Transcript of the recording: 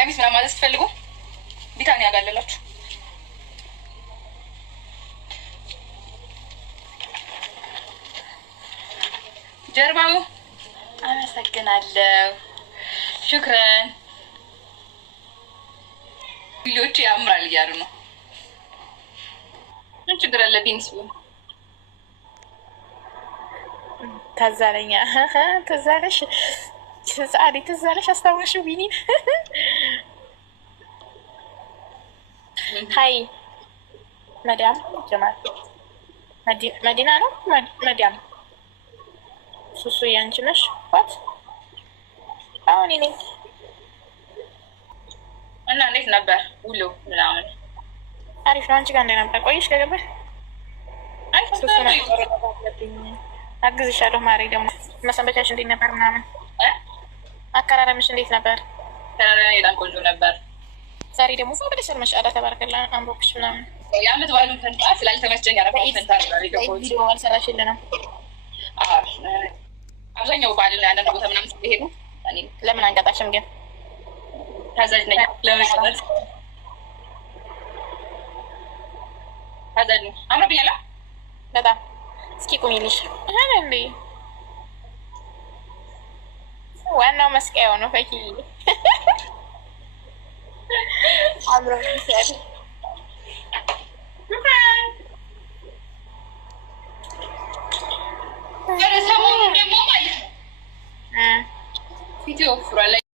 ቀሚስ ምናምን ማለት ስትፈልጉ ቢታንያ ያጋለላችሁ ጀርባው። አመሰግናለሁ። ሹክረን። ልጆች ያምራል እያሉ ነው። ምን ችግር አለ? ቢንስ ታዛለኛ ትዛለሽ ጻዲ ትዛለሽ አስታወሽ ቢኒን ሀይ መዲያም ጀማል መዲና ነው መዲያም ሱሱ ያንቺ ነሽ ዋት አሁን እኔ እና እንዴት ነበር ውሎ ምናምን? አሪፍ ነው። አንቺ ጋር እንደ ነበር ቆይሽ ከገባሽ? አይ ሱሱ ነው አግዝሻለሁ። ማሪ ደግሞ መሰንበቻሽ እንዴት ነበር ምናምን? አቀራረብሽ እንዴት ነበር? በጣም ቆንጆ ነበር። ዛሬ ደግሞ ሰው ብለሽ መሻላ ተባረከላ አንቦክሽ ምናምን የአመት ባሉን ፈንታ ስላልተመቸኝ አረፋው ፈንታ ቪዲዮ አልሰራሽልንም። አብዛኛው በዓል አንዳንድ ቦታ ምናምን ስትሄዱ ለምን አንቀጣሽም? ግን ታዛዥ ነኝ ለመቀጣት ታዛዥ ነኝ። አምሮብኛል በጣም እስኪ ቁሚልሽ እንዴ ዋናው መስቀያው ነው። ፈኪ አምሮ